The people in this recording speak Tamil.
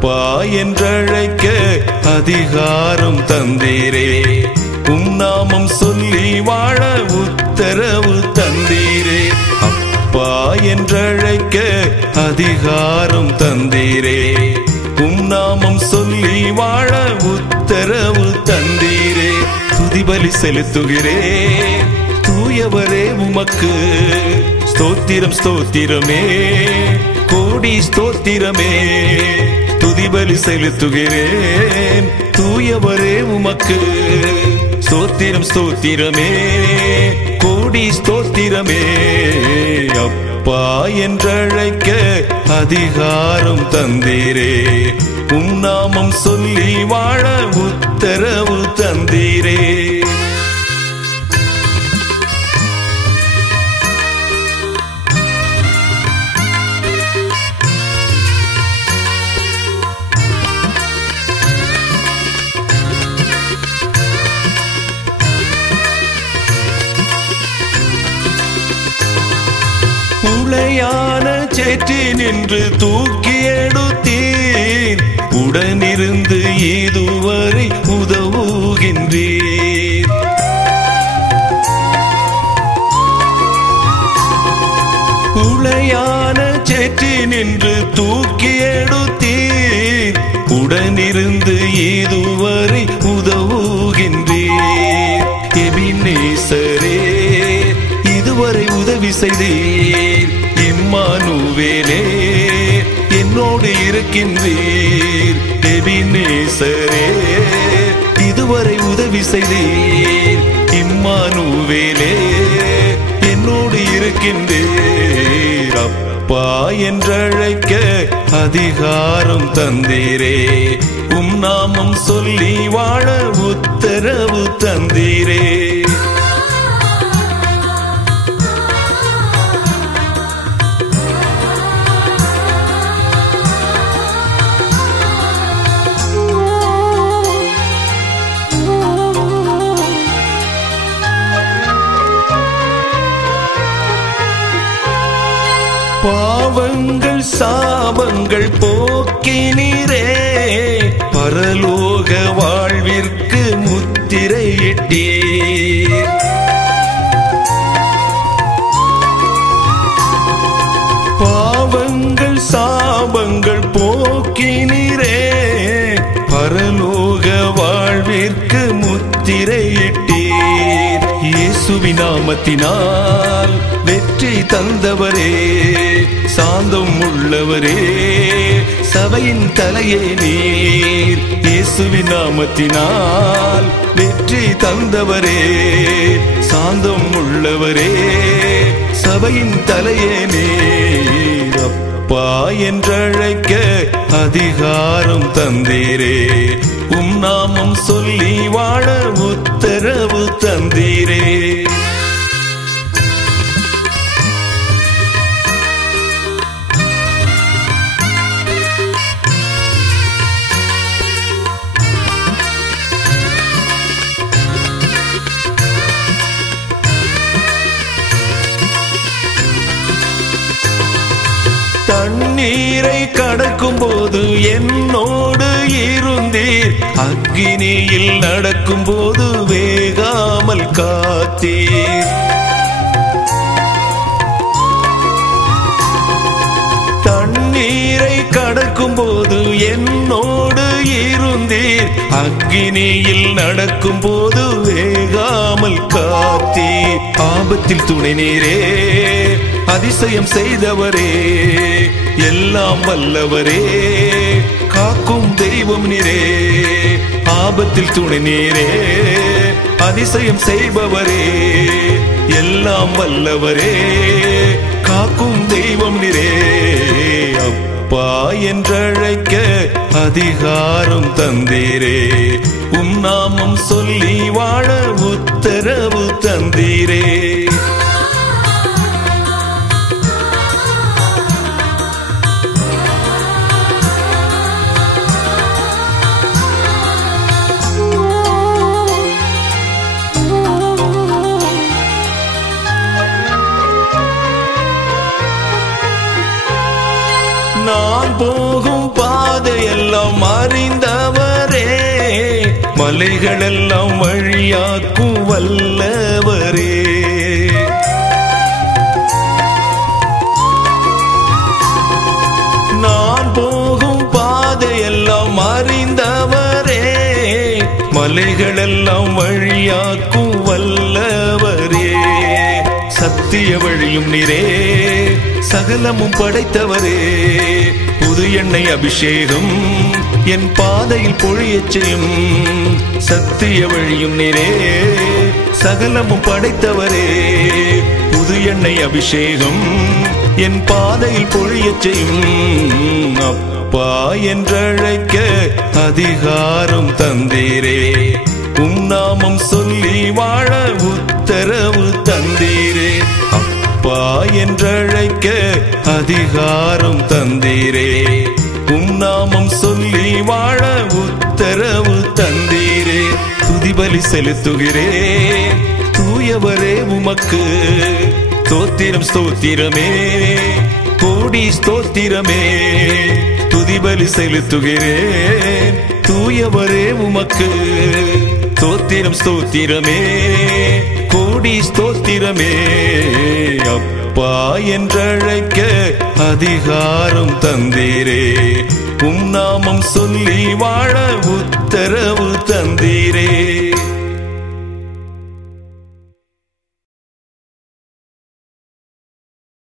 அப்பா என்றழைக்க அதிகாரம் தந்தீரே. நாமம் சொல்லி வாழ உத்தரவு தந்தீரே. அப்பா என்றழைக்க அதிகாரம் தந்தீரே. நாமம் சொல்லி வாழ உத்தரவு தந்தீரே. துதிபலி செலுத்துகிறேன் தூயவரே உமக்கு. ஸ்தோத்திரம் ஸ்தோத்திரமே கோடி ஸ்தோத்திரமே. துதிபலி செலுத்துகிறேன் தூயவரே உமக்கு. ஸ்தோத்திரம் ஸ்தோத்திரமே கோடி ஸ்தோத்திரமே. அப்பா என்றழைக்க அதிகாரம் தந்தீரே. நாமம் சொல்லி வாழ உத்தரவு தந்தீரே. உளையான சேற்றி நின்று தூக்கி எடுத்தீர். உடனிருந்து இதுவரை உதவுகின்றீர். உளையான சேற்றி நின்று தூக்கி எடுத்தீர். உடனிருந்து இதுவரை உதவுகின்றீர். எபினேசரே இதுவரை உதவி செய்தீர். இம்மானுவேலே என்னோடு இருக்கின்றீர். எபினேசரே இதுவரை உதவி செய்தீர். இம்மானுவேலே என்னோடு இருக்கின்றீர். அப்பா என்றழைக்க அதிகாரம் தந்தீரே. நாமம் சொல்லி வாழ உத்தரவு தந்தீரே. பாவங்கள் சாபங்கள் போக்கினீரே. பரலோக வாழ்விற்கு முத்திரையிட்டீர். பாவங்கள் சாபங்கள் போக்கினீரே. பரலோக வாழ்விற்கு முத்திரையிட்டீர். இயேசுவின் நாமத்தினால் வெற்றி தந்தவரே. சாந்தம் உள்ளவரே சபையின் தலையே நீர். இயேசுவின் நாமத்தினால் வெற்றி தந்தவரே. சாந்தம் உள்ளவரே சபையின் தலையே நீர். அப்பா என்றழைக்க அதிகாரம் தந்தீரே. நாமம் சொல்லி வாழ உத்தரவு தந்தீரே. தண்ணீரை கடக்கும் போது என்னோடு இருந்தீர். அக்கினியில் நடக்கும் போது வேகாமல் காத்தீர். தண்ணீரை கடக்கும் போது என்னோடு இருந்தீர். அக்கினியில் நடக்கும் போது வேகாமல் காத்தீர். ஆபத்தில் துணை நீரே அதிசயம் செய்தவரே. எல்லாம் வல்லவரே காக்கும் தெய்வம் நீரே. ஆபத்தில் துணை நீரே அதிசயம் செய்பவரே. எல்லாம் வல்லவரே காக்கும் தெய்வம் நீரே. அப்பா என்றழைக்க அதிகாரம் தந்தீரே. நாமம் சொல்லி வாழ உத்தரவு தந்தீரே. நான் போகும் பாதையெல்லாம் அறிந்தவரே, மலைகளெல்லாம் வழியாக்கும் வல்லவரே. நான் போகும் பாதையெல்லாம் அறிந்தவரே, மலைகளெல்லாம் வழியாக்கும் வல்லவரே. சத்திய வழியும் நீரே, சகலமும் படைத்தவரே. புது எண்ணெய் அபிஷேகம் என் பாதையில் பொழியச் செய்யும். சத்திய வழியும் நீரே, சகலமும் படைத்தவரே. புது எண்ணெய் அபிஷேகம் என் பாதையில் பொழியச் செய்யும். அப்பா என்றழைக்க அதிகாரம் தந்தீரே, உம் நாமம் சொல்லி வாழ உத்தரவு தந்தீரே. அப்பா என்றழைக்க அதிகாரம் தந்தீரே, உம் நாமம் சொல்லி வாழ உத்தரவு தந்தீரே. துதிபலி செலுத்துகிறே தூயவரே உமக்கு, ஸ்தோத்திரம் ஸ்தோத்திரமே கோடி ஸ்தோத்திரமே. துதிபலி செலுத்துகிறேன் தூயவரே உமக்கு, ஸ்தோத்திரம் ஸ்தோத்திரமே கோடி ஸ்தோத்திரமே. அப்பா என்றழைக்க அதிகாரம் தந்தீரே, உம் நாமம் சொல்லி வாழ உத்தரவு தந்தீரே.